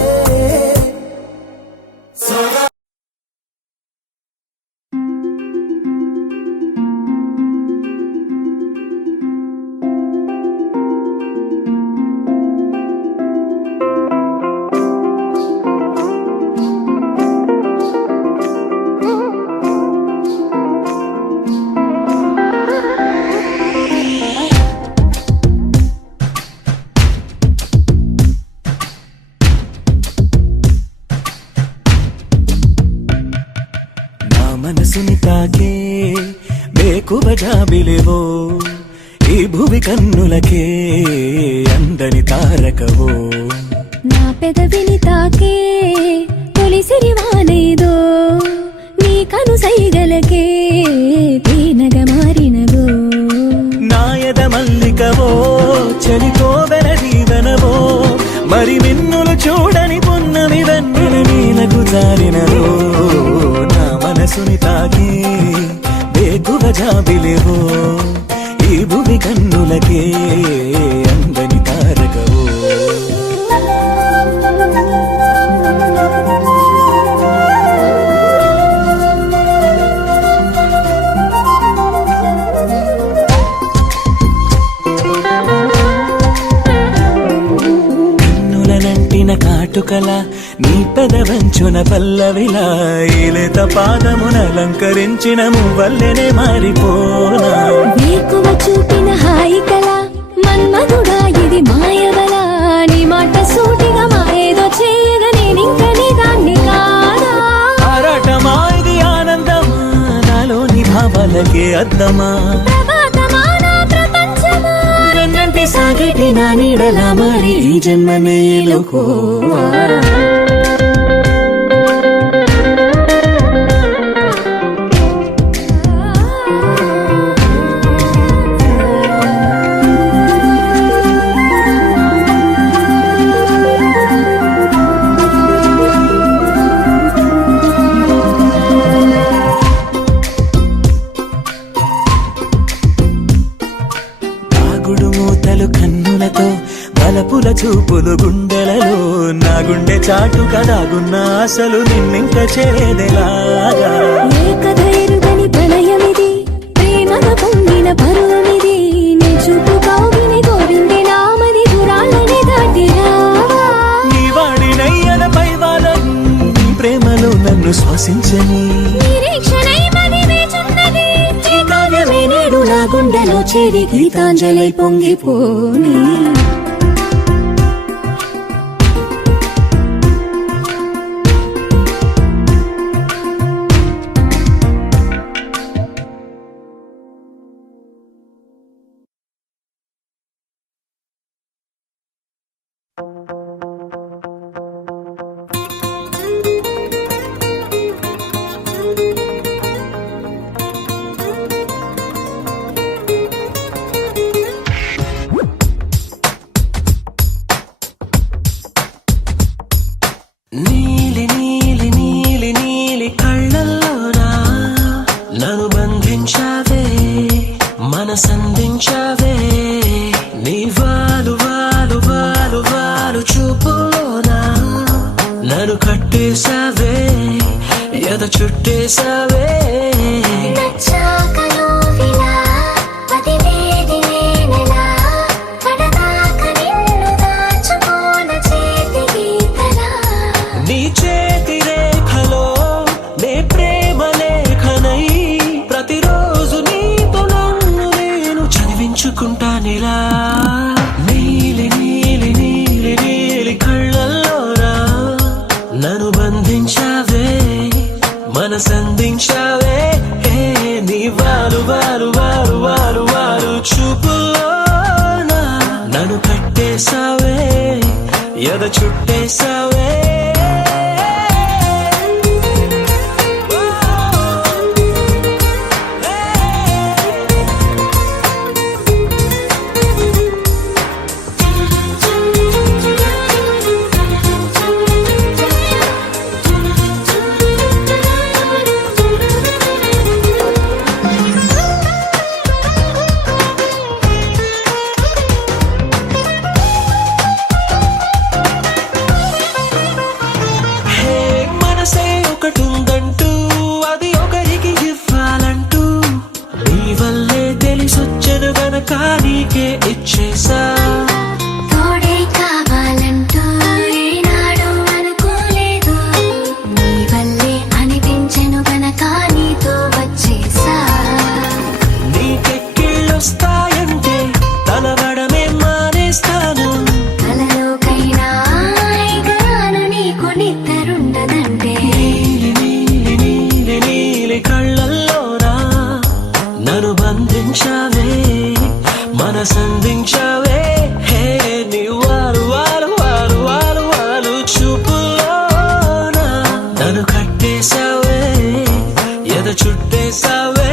నా మనసుని తాకే బేకువ జాబిలివో, ఈ భువి కన్నులకే అందని తారకవో, నా పెదవిని తాకే తొలి సిరివానేదో, నీ కను సైగలకే తేనగ మారినదో, నాయద మల్లికవో చలికోవెల దీవెనవో, మరి మిన్నులు చూడని పున్నమి వెన్నెల నీలకు జారినదో, నా మనసుని తాకి బేగువ జాబిలివో, ఈ భువి కన్నులకే అందని తారకవో. కాటుకల నీ పెదవంచున పల్లవిలా, ఈలేత పాదమునలంకరించిన మువ్వల్లెనే మారిపోనా, వేకువ చూపిన హాయి కల మన్మధుడా ఇది మాయవల, నీ మాట సూటిగా మాయేదో చేయగా నేనింక నీ దాన్ని కాదా, ఆరాటమా ఇది ఆనందమా, నాలోని భావాలకే అద్దమా, ప్రభాతమా నా ప్రపంచమా, వెన్నంటి సాగటి నా నీడలా మరి ఈ జన్మనే ఎలుకోవా కన్నులతో బలపుల చూపులు గుండెలలో నా గుండె చాటు కదాగున్న అసలు నిన్నింక చేరేదెలాగా ఏ కథ ఎరుగని ప్రణయమిది ప్రేమగా పొంగిన పరువమిది నీ చూపు కౌగిలి గోవింది నామది దూరాలనే దాటిరావా నీ వాడినయ్యన పైవాలం నీ ప్రేమలో నన్ను శ్వాసించని నిరీక్షణై మది వేచున్నది ఈ కావ్యమే నేడు నా గుండెలో చేరి గీతాంజలి పొంగిపోని నీలి నీలి నీలి నీలి కళ్ళల్లోనా నన్ను బంధించావే మనసందించావే నీ వాలు వాలు వాలు వాలు చూపులోనా నన్ను కట్టేశావే ఎద చుట్టేశావే నచ్చాక నువ్విలా వదిలేది నేనెలా కడదాక నిన్ను దాచుకోన చేతి గీతలా నీ చేతి రేఖలో నే ప్రేమ లేఖనై ప్రతిరోజు నీతో నన్ను నేను చదివించుకుంటానిలా నీలి నీలి నీలి నీలి కళ్ళల్లోరా నన్ను బంధించావే మనసందించావే నీ వారు వారు వారు వారు వారు చూపులోనా నన్ను కట్టేశావే ఎద చుట్టేశావే మనసే ఒకటుందంటూ అది ఒకరికి ఇవ్వాలంటూ నీ వల్లే తెలిసొచ్చను గనక నీకే ఇచ్చేసా తోడే కావాలంటూ ఏనాడు అనుకోలేదు నీ వల్లే అనిపించెను గనక నీతో వచ్చేసా నీకెక్కిళ్ళొస్తాయంటే తలవడమే మానేస్తాను కలలోకైనా ఎగరాను నీకు నిద్రుండదంటే నీలి నీలి నీలి నీలి కళ్ళల్లోనా నన్ను బంధించావే మనసందించావే నీ వారు వారు వారు వారు వారు చూపులోనా నన్ను కట్టేశావే ఎద చుట్టేశావే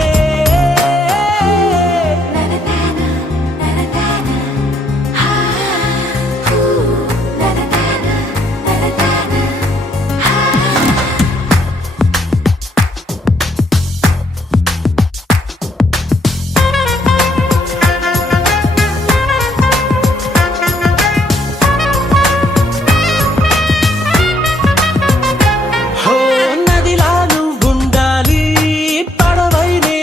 హో నదిలా నువ్వుండాలి పడవై నే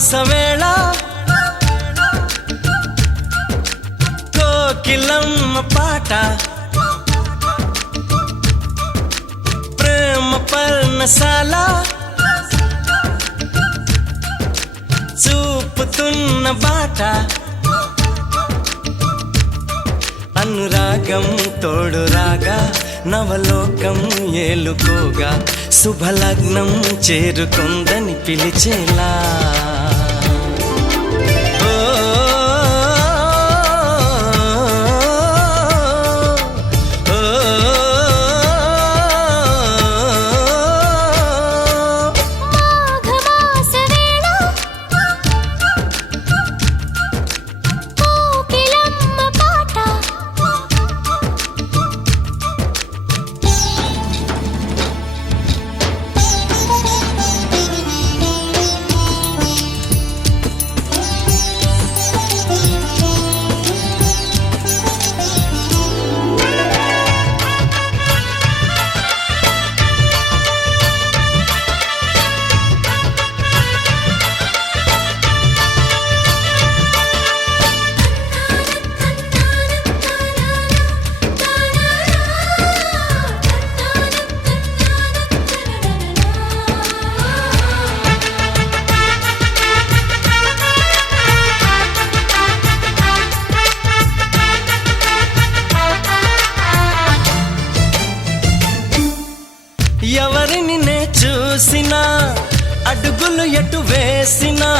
మాఘమాస వేళ కోకిలమ్మ పాట ప్రేమ పర్ణశాల చూపుతున్న బాట అనురాగం తోడు రాగా నవలోకం ఏలుకోగా శుభలగ్నం చేరుకుందని పిలిచేలా ఓ, ఓ, ఓ, మాఘమాస వేళ కోకిలమ్మ పాట ఎవరిని నే చూసినా అడుగులు ఎటు వేసినా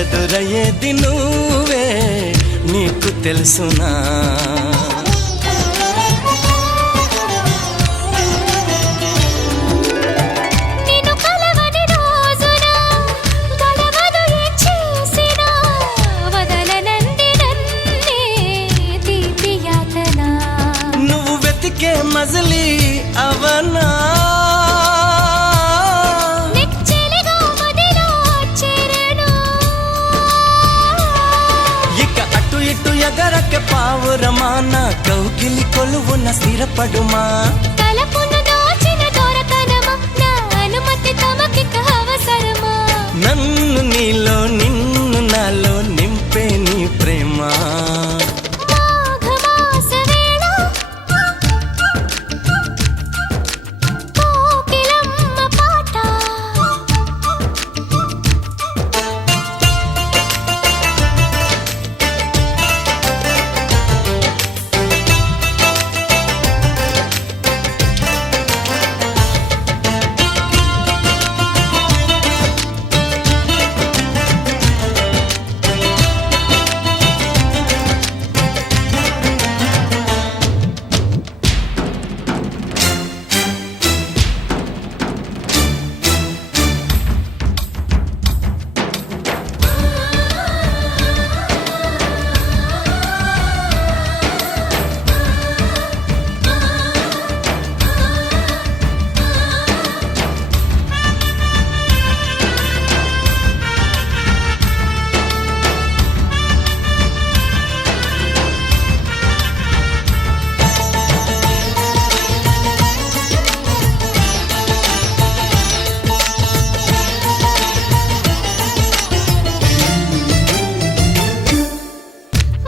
ఎదురయ్యేది నువ్వే నీకు తెలుసునా నిన్ను కలవని రోజున గడవదు ఏం చేసినా వదలనంది నన్నే తీపి యాతన నువ్వు వెతికే మజిలీ అవనా నెచ్చెలిగా మదిలో చేరను ఇక అటు ఇటు ఎగరక పావురమా నా కౌగిలి కొలువున స్థిరపడుమా తలపును దోచిన దొరకనమా నా అనుమతి తమకిక అవసరమా నన్ను నీలో నిన్ను నాలో నింపే నీ ప్రేమ మాఘమాస వేళ కోకిలమ్మ పాట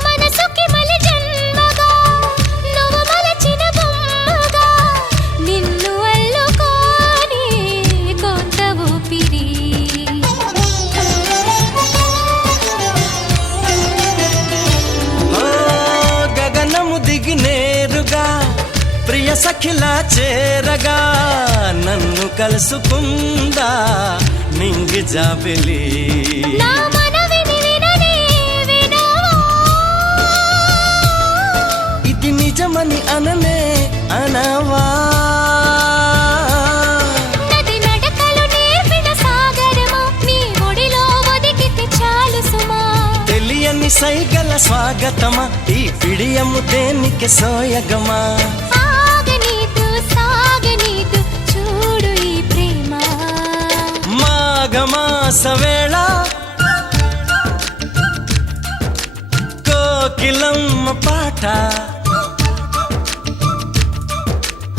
మనసుకి మలి జన్మగా నువ్వు మలచిన బొమ్మగా నిన్ను అల్లుకొని కొంత ఊపిరి ఓ గగనము దిగి నేరుగా ప్రియ సఖిలా చేరగా నన్ను కలుసుకుందా నింగి జాబిలి నా మనవిని వినని వినవా ఇది నిజమని అననే అనవా నది నడకలు నేర్పిన సాగరమా నీ ఒడిలో ఒదిగితే చాలు సుమా తెలియని సైగల స్వాగతమా ఈ పిడియము దేనికి సోయగమా ఆగనీదు సాగనీదు చూడు ఈ ప్రేమ మాఘమాస వేళ కోకిలమ్మ పాట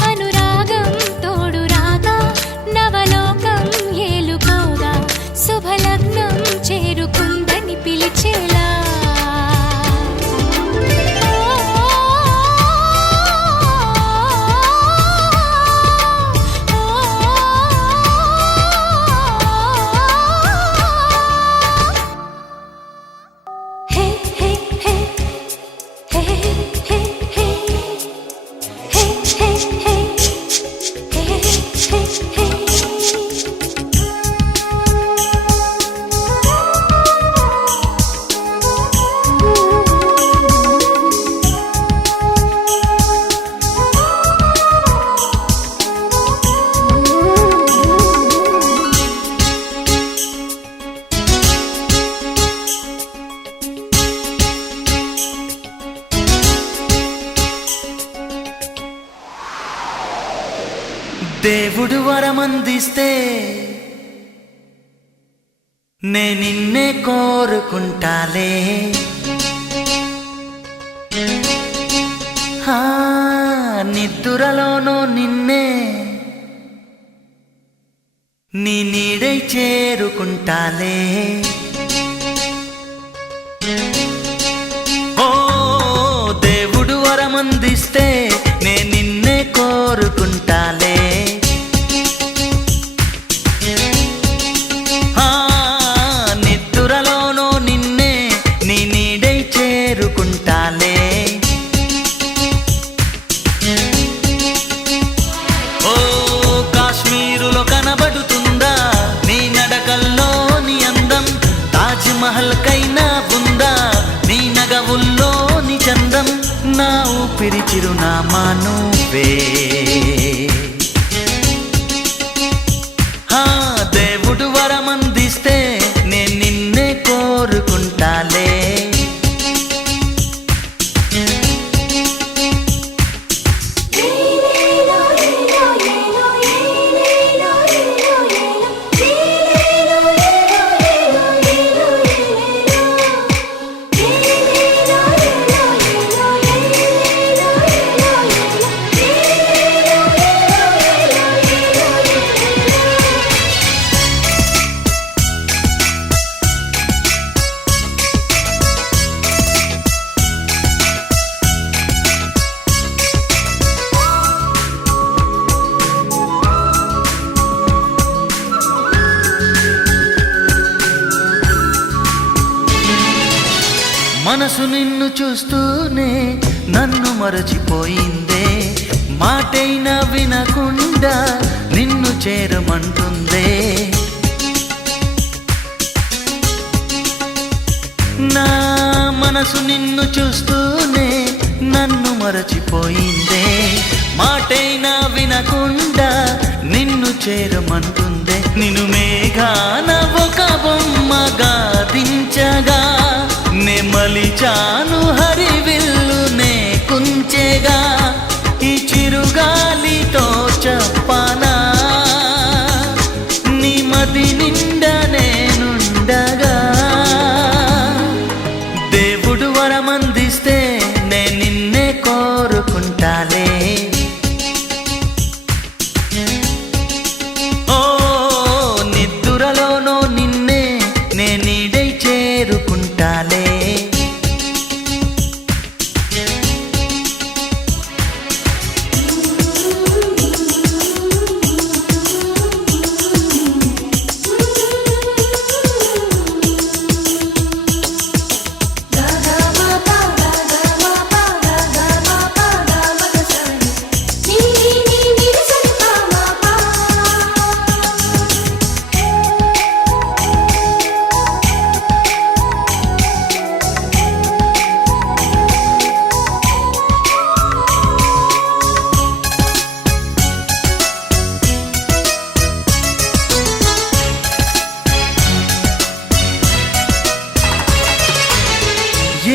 అనురాగం తోడు రాగా నవలోకం ఏలుకోగా శుభలగ్నం చే దేవుడు వరమందిస్తే నే నిన్నే కోరుకుంటాలే నిద్దురలోనో నిన్నే నీ నీడై చేరుకుంటాలే ఓ దేవుడు వరమందిస్తే నే నిన్నే కోరుకుంటాలే నిద్దురలోనో నిన్నే నీ నీడై చేరుకుంటాలే ఓ కాశ్మీరులో కనబడుతుందా నీ నడకల్లోని అందం తాజ్ మహల్ కైనా ఉందా నీ నగవుల్లోని చందం నా ఊపిరి చిరునామా నువ్వే దేవుడు వరమందిస్తే నేను నిన్నే కోరుకుంటాలే మనసు నిన్ను చూస్తూనే నన్ను మరచిపోయిందే మాటైనా వినకుండా నిన్ను చేరమంటుందే నా మనసు నిన్ను చూస్తూనే నన్ను మరచిపోయిందే మాటైనా వినకుండా నిన్ను చేరమంటుందే నిన్ను మేఘాన ఒక బొమ్మగా దించగా నే మలిచాను హరివిల్లు నే కుంచెగా ఈ చిరుగాలితో చెప్పనా నీ మది నిండా నేనుండగా దేవుడు వరమందిస్తే నే నిన్నే కోరుకుంటాలే ఓ నిద్దురలోనో నిన్నే నే నీడై చేరుకుంటాలే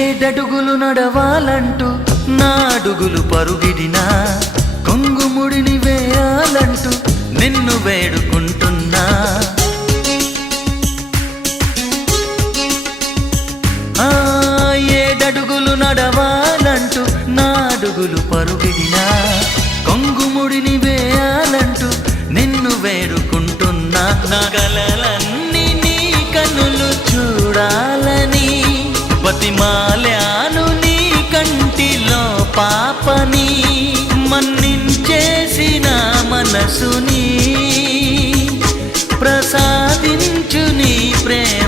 ఏడడుగులు నడవాలంటూ నా అడుగులు పరుగిడినా కొంగుముడిని వేయాలంటూ నిన్ను వేడుకుంటున్నా ఏడడుగులు నడవాలంటూ నా అడుగులు పరుగిడినా కొంగుముడిని వేయాలంటూ నిన్ను వేడుకుంటున్నా నా కలలన్నీ నీ కన్నులు చూడాలని బతిమాలాను నీ కంటిలో పాపని మన్నించేసిన మనసుని ప్రసాదించు నీ ప్రేమ